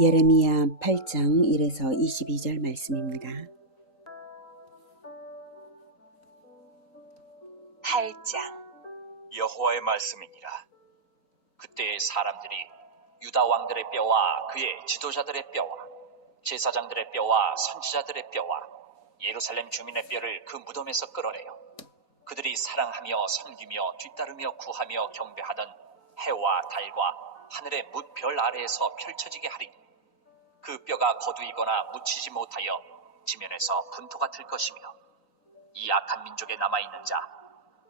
예레미야 8장 1에서 22절 말씀입니다. 8장. 여호와의 말씀이니라. 그때의 사람들이 유다 왕들의 뼈와 그의 지도자들의 뼈와 제사장들의 뼈와 선지자들의 뼈와 예루살렘 주민의 뼈를 그 무덤에서 끌어내요. 그들이 사랑하며 섬기며 뒤따르며 구하며 경배하던 해와 달과 하늘의 뭇별 아래에서 펼쳐지게 하리니 그 뼈가 거두이거나 묻히지 못하여 지면에서 분토가 들 것이며 이 악한 민족에 남아있는 자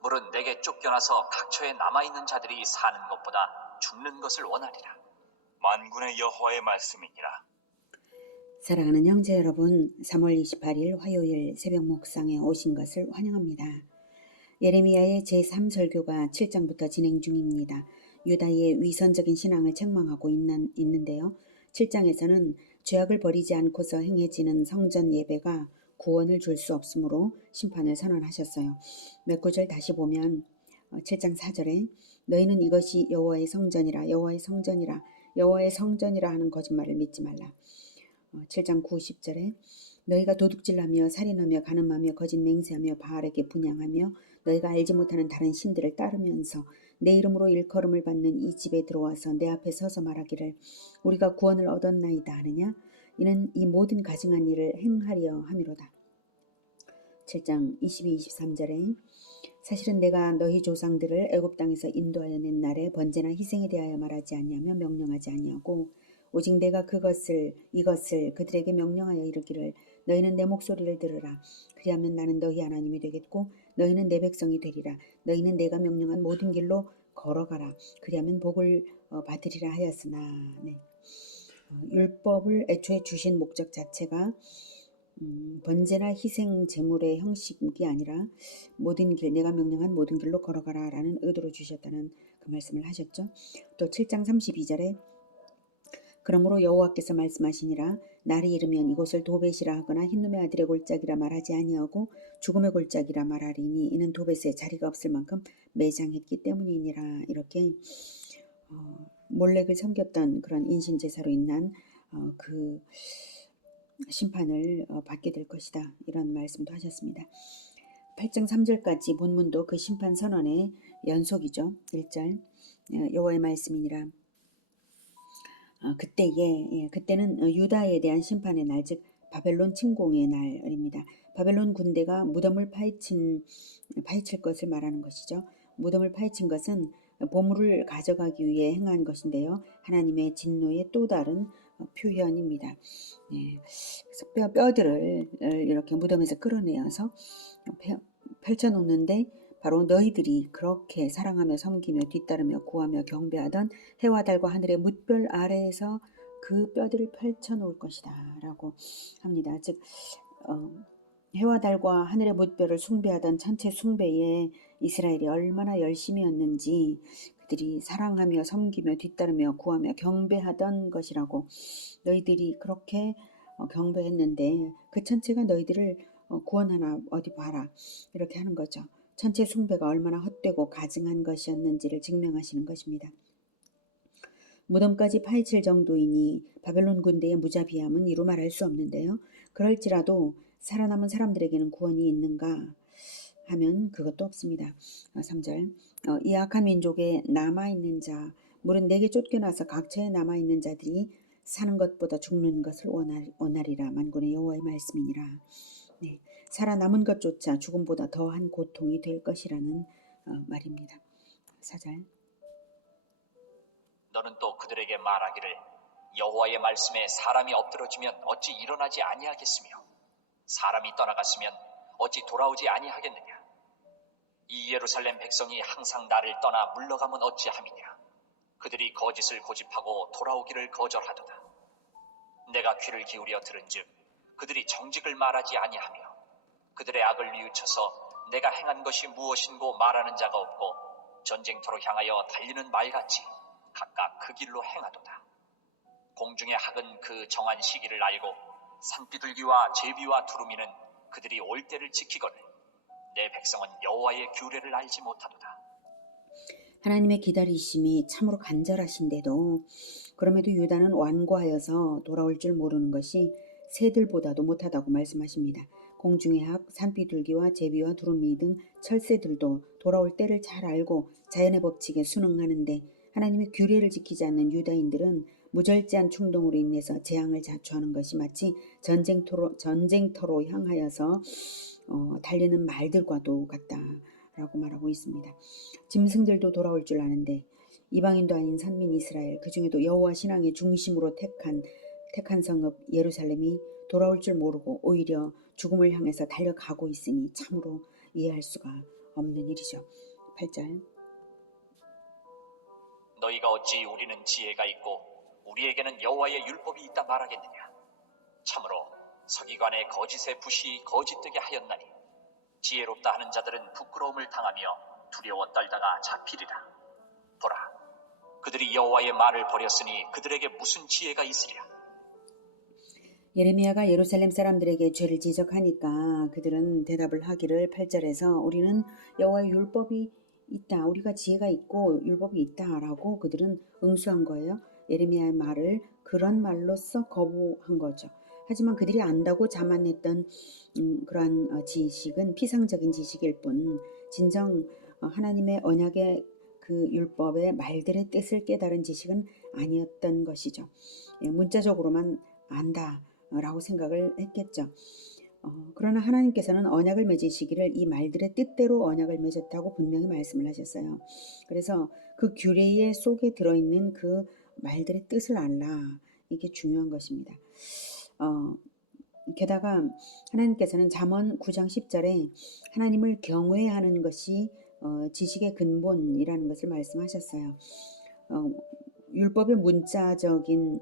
물은 내게 쫓겨나서 각처에 남아있는 자들이 사는 것보다 죽는 것을 원하리라. 만군의 여호와의 말씀이니라. 사랑하는 형제 여러분, 3월 28일 화요일 새벽 묵상에 오신 것을 환영합니다. 예레미야의 제3설교가 7장부터 진행 중입니다. 유다의 위선적인 신앙을 책망하고 있는데요. 7장에서는 죄악을 버리지 않고서 행해지는 성전 예배가 구원을 줄 수 없으므로 심판을 선언하셨어요. 몇 구절 다시 보면 7장 4절에 너희는 이것이 여호와의 성전이라 여호와의 성전이라 여호와의 성전이라 하는 거짓말을 믿지 말라. 7장 90절에 너희가 도둑질하며 살인하며 간음하며 거짓 맹세하며 바알에게 분향하며 너희가 알지 못하는 다른 신들을 따르면서 내 이름으로 일컬음을 받는 이 집에 들어와서 내 앞에 서서 말하기를 우리가 구원을 얻었나이다 하느냐 이는 이 모든 가증한 일을 행하려 함이로다. 7장 22, 23절에 사실은 내가 너희 조상들을 애굽 땅에서 인도하여 낸 날에 번제나 희생에 대하여 말하지 아니하며 명령하지 아니하고 오직 내가 이것을 그들에게 명령하여 이르기를 너희는 내 목소리를 들으라. 그리하면 나는 너희 하나님이 되겠고 너희는 내 백성이 되리라. 너희는 내가 명령한 모든 길로 걸어가라. 그리하면 복을 받으리라 하였으나 율법을 애초에 주신 목적 자체가 번제나 희생 제물의 형식이 아니라 모든 길, 내가 명령한 모든 길로 걸어가라 라는 의도로 주셨다는 그 말씀을 하셨죠. 또 7장 32절에 그러므로 여호와께서 말씀하시니라 날이 이르면 이곳을 도벳이라 하거나 흰놈의 아들의 골짜기라 말하지 아니하고 죽음의 골짜기라 말하리니 이는 도벳에 자리가 없을 만큼 매장했기 때문이니라. 이렇게 몰렉을 섬겼던 그런 인신제사로 인한 그 심판을 받게 될 것이다. 이런 말씀도 하셨습니다. 8장 3절까지 본문도 그 심판 선언의 연속이죠. 1절 여호와의 말씀이니라. 그때는 유다에 대한 심판의 날, 즉 바벨론 침공의 날입니다. 바벨론 군대가 무덤을 파헤칠 것을 말하는 것이죠. 무덤을 파헤친 것은 보물을 가져가기 위해 행한 것인데요. 하나님의 진노의 또 다른 표현입니다. 그래서 뼈들을 이렇게 무덤에서 끌어내어서 펼쳐놓는데 바로 너희들이 그렇게 사랑하며 섬기며 뒤따르며 구하며 경배하던 해와 달과 하늘의 뭇별 아래에서 그 뼈들을 펼쳐놓을 것이다 라고 합니다. 즉 해와 달과 하늘의 뭇별을 숭배하던 천체 숭배에 이스라엘이 얼마나 열심이었는지 그들이 사랑하며 섬기며 뒤따르며 구하며 경배하던 것이라고 너희들이 그렇게 경배했는데 그 천체가 너희들을 구원하나 어디 봐라 이렇게 하는 거죠. 천체 숭배가 얼마나 헛되고 가증한 것이었는지를 증명하시는 것입니다. 무덤까지 파헤칠 정도이니 바벨론 군대의 무자비함은 이루 말할 수 없는데요. 그럴지라도 살아남은 사람들에게는 구원이 있는가 하면 그것도 없습니다. 3절 이 악한 민족에 남아있는 자 물은 내게 쫓겨나서 각처에 남아있는 자들이 사는 것보다 죽는 것을 원하리라. 만군의 여호와의 말씀이니라. 살아남은 것조차 죽음보다 더한 고통이 될 것이라는 말입니다. 4절 너는 또 그들에게 말하기를 여호와의 말씀에 사람이 엎드러지면 어찌 일어나지 아니하겠으며 사람이 떠나갔으면 어찌 돌아오지 아니하겠느냐. 이 예루살렘 백성이 항상 나를 떠나 물러가면 어찌함이냐. 그들이 거짓을 고집하고 돌아오기를 거절하도다. 내가 귀를 기울여 들은즉 그들이 정직을 말하지 아니하며 그들의 악을 뉘우쳐서 내가 행한 것이 무엇인고 말하는 자가 없고 전쟁터로 향하여 달리는 말같이 각각 그 길로 행하도다. 공중의 학은 그 정한 시기를 알고 산비둘기와 제비와 두루미는 그들이 올 때를 지키거늘 내 백성은 여호와의 규례를 알지 못하도다. 하나님의 기다리심이 참으로 간절하신데도 그럼에도 유다는 완고하여서 돌아올 줄 모르는 것이 새들보다도 못하다고 말씀하십니다. 공중의 학, 산비둘기와 제비와 두루미 등 철새들도 돌아올 때를 잘 알고 자연의 법칙에 순응하는데 하나님의 규례를 지키지 않는 유다인들은 무절제한 충동으로 인해서 재앙을 자초하는 것이 마치 전쟁터로 향하여서 달리는 말들과도 같다라고 말하고 있습니다. 짐승들도 돌아올 줄 아는데 이방인도 아닌 선민 이스라엘, 그 중에도 여호와 신앙의 중심으로 택한 성읍 예루살렘이 돌아올 줄 모르고 오히려 죽음을 향해서 달려가고 있으니 참으로 이해할 수가 없는 일이죠. 8절. 너희가 어찌 우리는 지혜가 있고 우리에게는 여호와의 율법이 있다 말하겠느냐. 참으로 서기관의 거짓의 붓이 거짓되게 하였나니 지혜롭다 하는 자들은 부끄러움을 당하며 두려워 떨다가 잡히리라. 보라, 그들이 여호와의 말을 버렸으니 그들에게 무슨 지혜가 있으랴. 예레미야가 예루살렘 사람들에게 죄를 지적하니까 그들은 대답을 하기를 8절에서 우리는 여호와의 율법이 있다, 우리가 지혜가 있고 율법이 있다라고 그들은 응수한 거예요. 예레미야의 말을 그런 말로써 거부한 거죠. 하지만 그들이 안다고 자만했던 그러한 지식은 피상적인 지식일 뿐 진정 하나님의 언약의 그 율법의 말들의 뜻을 깨달은 지식은 아니었던 것이죠. 문자적으로만 안다라고 생각을 했겠죠. 그러나 하나님께서는 언약을 맺으시기를 이 말들의 뜻대로 언약을 맺었다고 분명히 말씀을 하셨어요. 그래서 그 규례의 속에 들어있는 그 말들의 뜻을 알라. 이게 중요한 것입니다. 게다가 하나님께서는 잠언 9장 10절에 하나님을 경외하는 것이 지식의 근본이라는 것을 말씀하셨어요. 율법의 문자적인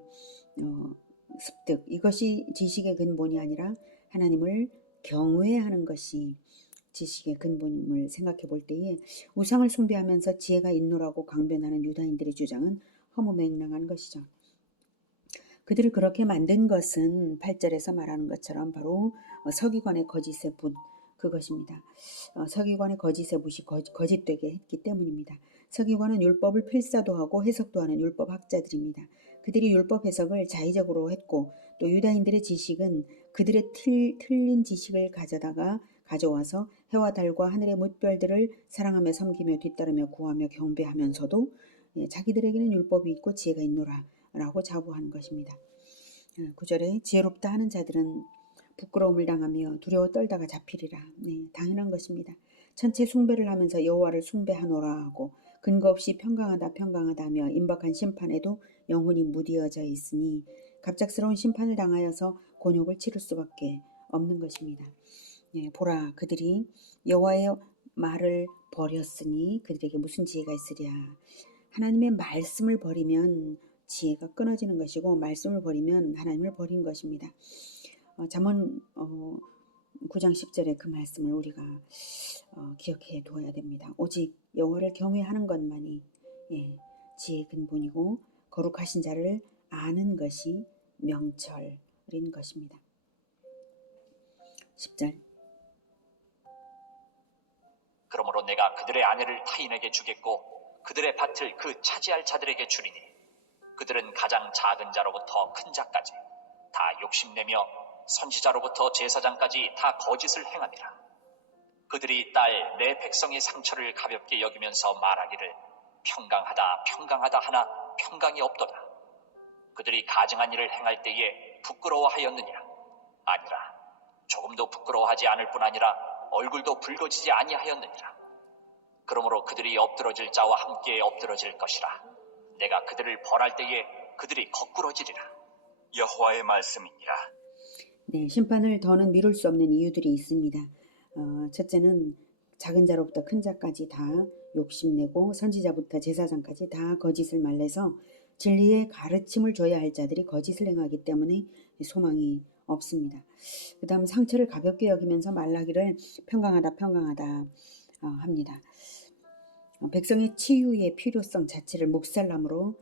습득, 이것이 지식의 근본이 아니라 하나님을 경외하는 것이 지식의 근본임을 생각해 볼 때에 우상을 숭배하면서 지혜가 있노라고 강변하는 유다인들의 주장은 허무맹랑한 것이죠. 그들을 그렇게 만든 것은 8절에서 말하는 것처럼 바로 서기관의 거짓의 붓, 그것입니다. 서기관의 거짓의 붓이 거짓되게 했기 때문입니다. 서기관은 율법을 필사도 하고 해석도 하는 율법학자들입니다. 그들이 율법 해석을 자의적으로 했고 또 유다인들의 지식은 그들의 틀린 지식을 가져와서 해와 달과 하늘의 무별들을 사랑하며 섬기며 뒤따르며 구하며 경배하면서도 자기들에게는 율법이 있고 지혜가 있노라 라고 자부하는 것입니다. 9절에 지혜롭다 하는 자들은 부끄러움을 당하며 두려워 떨다가 잡히리라. 당연한 것입니다. 천체 숭배를 하면서 여호와를 숭배하노라 하고 근거 없이 평강하다 하며 임박한 심판에도 영혼이 무디어져 있으니 갑작스러운 심판을 당하여서 곤욕을 치를 수밖에 없는 것입니다. 보라, 그들이 여호와의 말을 버렸으니 그들에게 무슨 지혜가 있으랴. 하나님의 말씀을 버리면 지혜가 끊어지는 것이고 말씀을 버리면 하나님을 버린 것입니다. 잠언 9장 10절의 그 말씀을 우리가 기억해 두어야 됩니다. 오직 여호와를 경외하는 것만이 지혜의 근본이고 거룩하신 자를 아는 것이 명철인 것입니다. 10절. 그러므로 내가 그들의 아내를 타인에게 주겠고 그들의 밭을 그 차지할 자들에게 주리니 그들은 가장 작은 자로부터 큰 자까지 다 욕심내며 선지자로부터 제사장까지 다 거짓을 행함이라. 그들이 딸 내 백성의 상처를 가볍게 여기면서 말하기를 평강하다 하나 평강이 없도다. 그들이 가증한 일을 행할 때에 부끄러워하였느냐? 아니라 조금도 부끄러워하지 않을 뿐 아니라 얼굴도 붉어지지 아니하였느니라. 그러므로 그들이 엎드러질 자와 함께 엎드러질 것이라. 내가 그들을 벌할 때에 그들이 거꾸러지리라. 여호와의 말씀이니라. 심판을 더는 미룰 수 없는 이유들이 있습니다. 첫째는 작은 자로부터 큰 자까지 다 욕심내고 선지자부터 제사장까지 다 거짓을 말래서 진리의 가르침을 줘야 할 자들이 거짓을 행하기 때문에 소망이 없습니다. 그 다음 상처를 가볍게 여기면서 말하기를 평강하다 합니다. 백성의 치유의 필요성 자체를 묵살함으로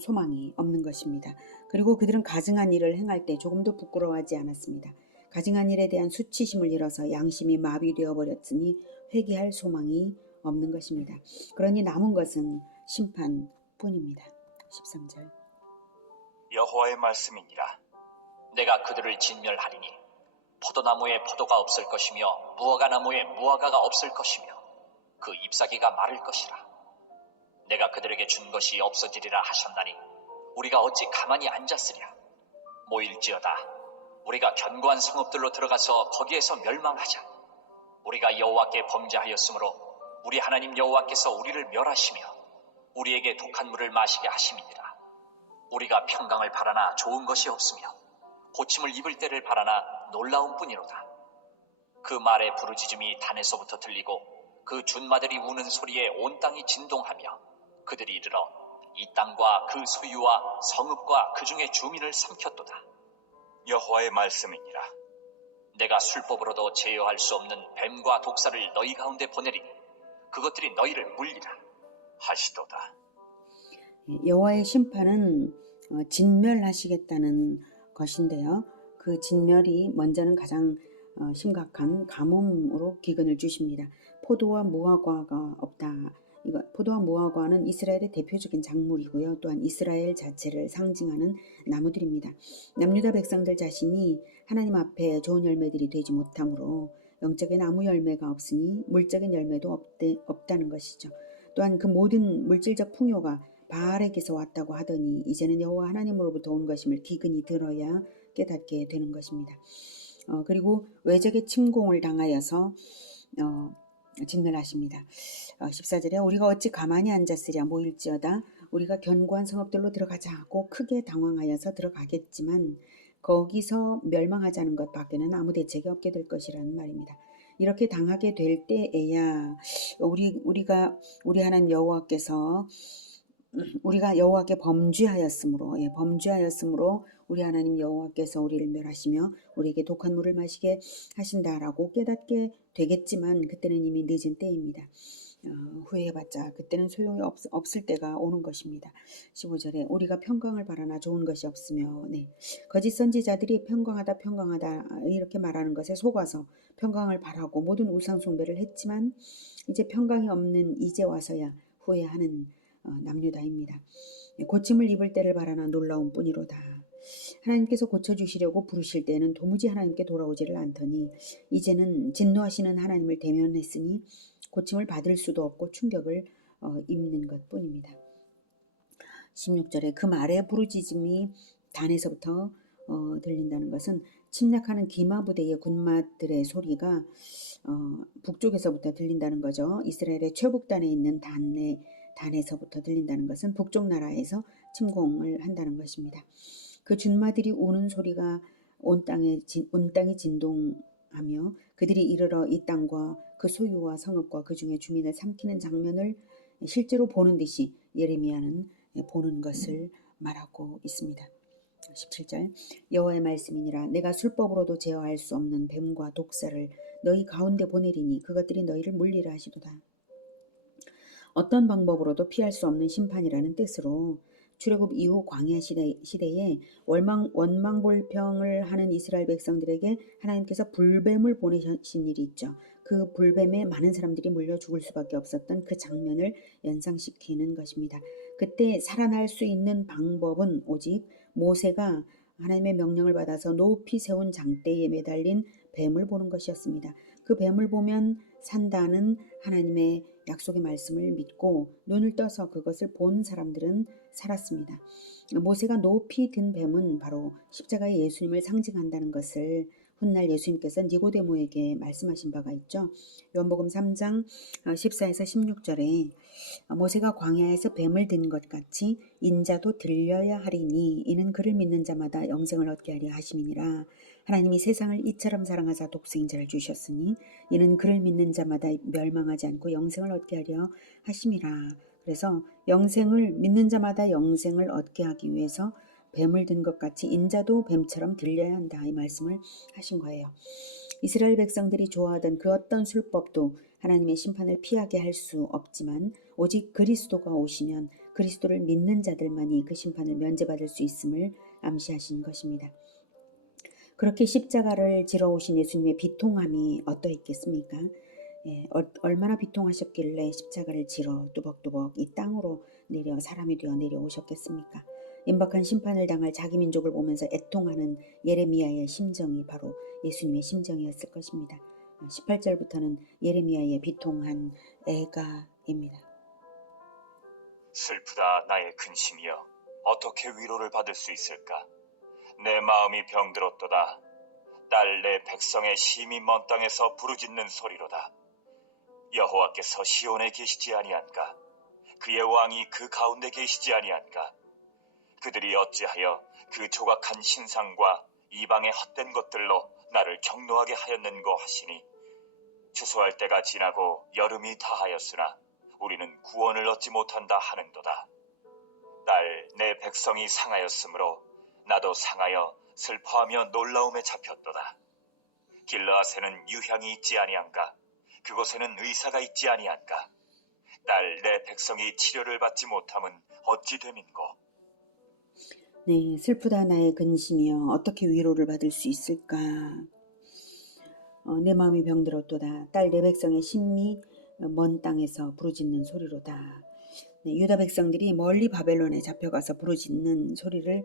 소망이 없는 것입니다. 그리고 그들은 가증한 일을 행할 때 조금도 부끄러워하지 않았습니다. 가증한 일에 대한 수치심을 잃어서 양심이 마비되어 버렸으니 회개할 소망이 없는 것입니다. 그러니 남은 것은 심판뿐입니다. 13절. 여호와의 말씀이니라. 내가 그들을 진멸하리니 포도나무에 포도가 없을 것이며 무화과나무에 무화과가 없을 것이며 그 잎사귀가 마를 것이라. 내가 그들에게 준 것이 없어지리라 하셨나니 우리가 어찌 가만히 앉았으랴. 모일지어다. 우리가 견고한 성읍들로 들어가서 거기에서 멸망하자. 우리가 여호와께 범죄하였으므로 우리 하나님 여호와께서 우리를 멸하시며 우리에게 독한 물을 마시게 하심이니라. 우리가 평강을 바라나 좋은 것이 없으며 고침을 입을 때를 바라나 놀라운 뿐이로다. 그 말의 부르짖음이 단에서부터 들리고 그 준마들이 우는 소리에 온 땅이 진동하며 그들이 이르러 이 땅과 그 소유와 성읍과 그 중에 주민을 삼켰도다. 여호와의 말씀이니라. 내가 술법으로도 제어할 수 없는 뱀과 독사를 너희 가운데 보내리니 그것들이 너희를 물리라 하시도다. 여호와의 심판은 진멸하시겠다는 것인데요. 그 진멸이 먼저는 가장 심각한 가뭄으로 기근을 주십니다. 포도와 무화과가 없다. 포도와 무화과는 이스라엘의 대표적인 작물이고요. 또한 이스라엘 자체를 상징하는 나무들입니다. 남유다 백성들 자신이 하나님 앞에 좋은 열매들이 되지 못하므로 영적인 아무 열매가 없으니 물적인 열매도 없다는 것이죠. 또한 그 모든 물질적 풍요가 바알에게서 왔다고 하더니 이제는 여호와 하나님으로부터 온 것임을 기근이 들어야 깨닫게 되는 것입니다. 그리고 외적의 침공을 당하여서 진멸하십니다. 14절에 우리가 어찌 가만히 앉았으랴. 모일지어다. 우리가 견고한 성읍들로 들어가자 하고 크게 당황하여서 들어가겠지만 거기서 멸망하자는 것 밖에는 아무 대책이 없게 될 것이라는 말입니다. 이렇게 당하게 될 때에야 우리 하나님 여호와께서 우리가 여호와께 범죄하였으므로 우리 하나님 여호와께서 우리를 멸하시며 우리에게 독한 물을 마시게 하신다라고 깨닫게 되겠지만 그때는 이미 늦은 때입니다. 후회해봤자 그때는 소용이 없을 때가 오는 것입니다. 15절에 우리가 평강을 바라나 좋은 것이 없으며 거짓 선지자들이 평강하다 이렇게 말하는 것에 속아서 평강을 바라고 모든 우상 숭배를 했지만 이제 평강이 없는 이제 와서야 후회하는 남유다입니다. 고침을 입을 때를 바라나 놀라운 뿐이로다. 하나님께서 고쳐주시려고 부르실 때는 도무지 하나님께 돌아오지를 않더니 이제는 진노하시는 하나님을 대면했으니 고침을 받을 수도 없고 충격을 입는 것뿐입니다. 16절에 그 말의 부르짖음이 단에서부터 들린다는 것은 침략하는 기마 부대의 군마들의 소리가 북쪽에서부터 들린다는 거죠. 이스라엘의 최북단에 있는 단에서부터 들린다는 것은 북쪽 나라에서 침공을 한다는 것입니다. 그 준마들이 우는 소리가 온 땅이 진동하며 그들이 이르러 이 땅과 그 소유와 성읍과 그 중에 주민을 삼키는 장면을 실제로 보는 듯이 예레미야는 보는 것을 말하고 있습니다. 17절 여호와의 말씀이니라. 내가 술법으로도 제어할 수 없는 뱀과 독사를 너희 가운데 보내리니 그것들이 너희를 물리라 하시도다. 어떤 방법으로도 피할 수 없는 심판이라는 뜻으로 출애굽 이후 광야 시대에 원망불평을 하는 이스라엘 백성들에게 하나님께서 불뱀을 보내신 일이 있죠. 그 불뱀에 많은 사람들이 물려 죽을 수밖에 없었던 그 장면을 연상시키는 것입니다. 그때 살아날 수 있는 방법은 오직 모세가 하나님의 명령을 받아서 높이 세운 장대에 매달린 뱀을 보는 것이었습니다. 그 뱀을 보면 산다는 하나님의 약속의 말씀을 믿고 눈을 떠서 그것을 본 사람들은 살았습니다. 모세가 높이 든 뱀은 바로 십자가의 예수님을 상징한다는 것을 훗날 예수님께서 니고데모에게 말씀하신 바가 있죠. 요한복음 3장 14에서 16절에 모세가 광야에서 뱀을 든 것 같이 인자도 들려야 하리니 이는 그를 믿는 자마다 영생을 얻게 하려 하심이니라. 하나님이 세상을 이처럼 사랑하사 독생자를 주셨으니 이는 그를 믿는 자마다 멸망하지 않고 영생을 얻게 하려 하심이라. 그래서 영생을 믿는 자마다 영생을 얻게 하기 위해서 뱀을 든 것 같이 인자도 뱀처럼 들려야 한다 이 말씀을 하신 거예요. 이스라엘 백성들이 좋아하던 그 어떤 술법도 하나님의 심판을 피하게 할 수 없지만 오직 그리스도가 오시면 그리스도를 믿는 자들만이 그 심판을 면제받을 수 있음을 암시하신 것입니다. 그렇게 십자가를 지러 오신 예수님의 비통함이 어떠했겠습니까? 얼마나 비통하셨길래 십자가를 지러 뚜벅뚜벅 이 땅으로 내려 사람이 되어 내려오셨겠습니까? 임박한 심판을 당할 자기 민족을 보면서 애통하는 예레미야의 심정이 바로 예수님의 심정이었을 것입니다. 18절부터는 예레미야의 비통한 애가입니다. 슬프다 나의 근심이여, 어떻게 위로를 받을 수 있을까? 내 마음이 병들었도다. 딸 내 백성의 심히 먼 땅에서 부르짖는 소리로다. 여호와께서 시온에 계시지 아니한가? 그의 왕이 그 가운데 계시지 아니한가? 그들이 어찌하여 그 조각한 신상과 이방의 헛된 것들로 나를 경노하게 하였는고 하시니, 추수할 때가 지나고 여름이 다하였으나 우리는 구원을 얻지 못한다 하는도다. 딸 내 백성이 상하였으므로 나도 상하여 슬퍼하며 놀라움에 잡혔도다. 길르앗에는 유향이 있지 아니한가? 그곳에는 의사가 있지 아니한가? 딸 내 백성이 치료를 받지 못함은 어찌 됨인고? 네, 슬프다 나의 근심이여, 어떻게 위로를 받을 수 있을까? 내 마음이 병들었도다. 딸 내 백성의 심히 먼 땅에서 부르짖는 소리로다. 네, 유다 백성들이 멀리 바벨론에 잡혀가서 부르짖는 소리를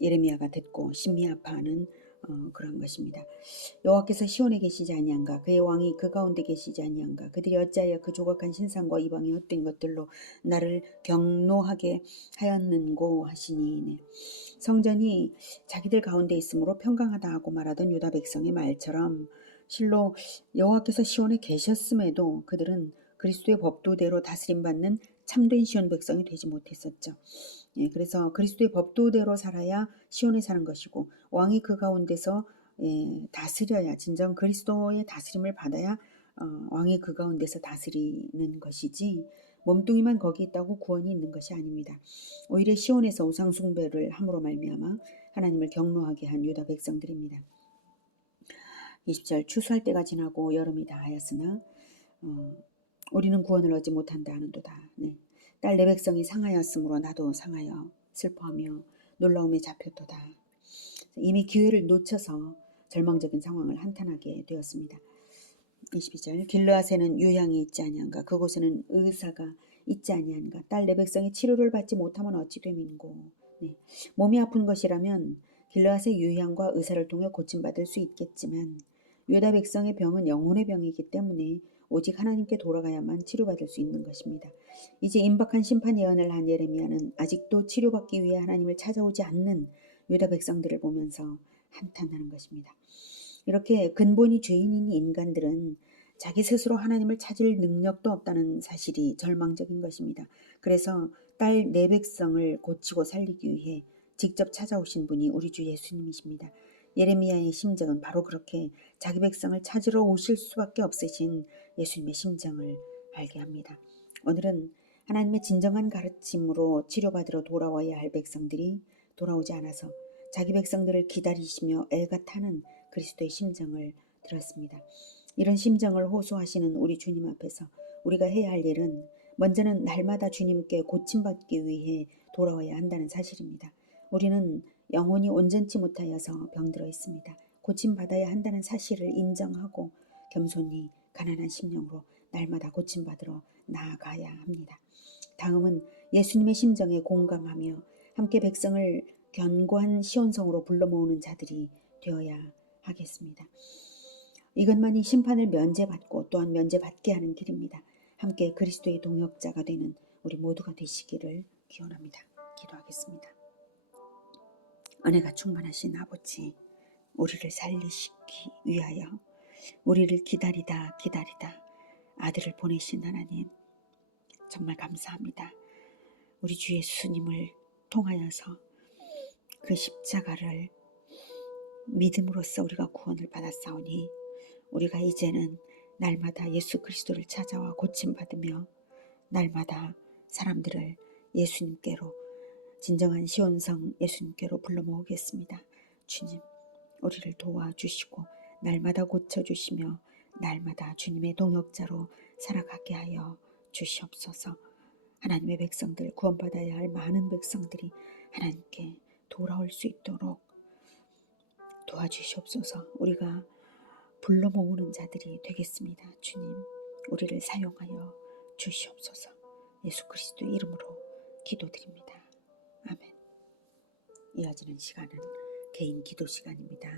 예레미야가 듣고 심히 아파하는 그런 것입니다. 여호와께서 시온에 계시지 아니한가? 그의 왕이 그 가운데 계시지 아니한가? 그들이 어찌하여 그 조각한 신상과 이방의 헛된 것들로 나를 경노하게 하였는고 하시니. 네. 성전이 자기들 가운데 있으므로 평강하다 하고 말하던 유다 백성의 말처럼 실로 여호와께서 시온에 계셨음에도 그들은 그리스도의 법도대로 다스림받는 참된 시온 백성이 되지 못했었죠. 그래서 그리스도의 법도대로 살아야 시온에 사는 것이고, 왕이 그 가운데서 다스려야, 진정 그리스도의 다스림을 받아야 왕이 그 가운데서 다스리는 것이지, 몸뚱이만 거기 있다고 구원이 있는 것이 아닙니다. 오히려 시온에서 우상 숭배를 함으로 말미암아 하나님을 경노하게 한 유다 백성들입니다. 20절, 추수할 때가 지나고 여름이 다하였으나 우리는 구원을 얻지 못한다 하는도다. 네. 딸 내 백성이 상하였으므로 나도 상하여 슬퍼하며 놀라움에 잡혔도다. 이미 기회를 놓쳐서 절망적인 상황을 한탄하게 되었습니다. 22절, 길르앗에는 유향이 있지 아니한가? 그곳에는 의사가 있지 아니한가? 딸 내 백성이 치료를 받지 못하면 어찌 됨인고? 네. 몸이 아픈 것이라면 길르앗의 유향과 의사를 통해 고침받을 수 있겠지만, 유다 백성의 병은 영혼의 병이기 때문에 오직 하나님께 돌아가야만 치료받을 수 있는 것입니다. 이제 임박한 심판 예언을 한 예레미야는 아직도 치료받기 위해 하나님을 찾아오지 않는 유다 백성들을 보면서 한탄하는 것입니다. 이렇게 근본이 죄인인 인간들은 자기 스스로 하나님을 찾을 능력도 없다는 사실이 절망적인 것입니다. 그래서 딸 내 백성을 고치고 살리기 위해 직접 찾아오신 분이 우리 주 예수님이십니다. 예레미야의 심정은 바로 그렇게 자기 백성을 찾으러 오실 수밖에 없으신 예수님의 심정을 알게 합니다. 오늘은 하나님의 진정한 가르침으로 치료받으러 돌아와야 할 백성들이 돌아오지 않아서 자기 백성들을 기다리시며 애가타는 그리스도의 심정을 들었습니다. 이런 심정을 호소하시는 우리 주님 앞에서 우리가 해야 할 일은 먼저는 날마다 주님께 고침받기 위해 돌아와야 한다는 사실입니다. 우리는 영혼이 온전치 못하여서 병들어 있습니다. 고침받아야 한다는 사실을 인정하고 겸손히 가난한 심령으로 날마다 고침받으러 나아가야 합니다. 다음은 예수님의 심정에 공감하며 함께 백성을 견고한 시온성으로 불러 모으는 자들이 되어야 하겠습니다. 이것만이 심판을 면제받고 또한 면제받게 하는 길입니다. 함께 그리스도의 동역자가 되는 우리 모두가 되시기를 기원합니다. 기도하겠습니다. 은혜가 충만하신 아버지, 우리를 살리시기 위하여 우리를 기다리다 아들을 보내신 하나님, 정말 감사합니다. 우리 주 예수님을 통하여서 그 십자가를 믿음으로써 우리가 구원을 받았사오니 우리가 이제는 날마다 예수 그리스도를 찾아와 고침받으며 날마다 사람들을 예수님께로, 진정한 시온성 예수님께로 불러 모으겠습니다. 주님, 우리를 도와주시고 날마다 고쳐주시며 날마다 주님의 동역자로 살아가게 하여 주시옵소서. 하나님의 백성들, 구원받아야 할 많은 백성들이 하나님께 돌아올 수 있도록 도와주시옵소서. 우리가 불러 모으는 자들이 되겠습니다. 주님, 우리를 사용하여 주시옵소서. 예수 그리스도 이름으로 기도드립니다. 아멘. 이어지는 시간은 개인 기도 시간입니다.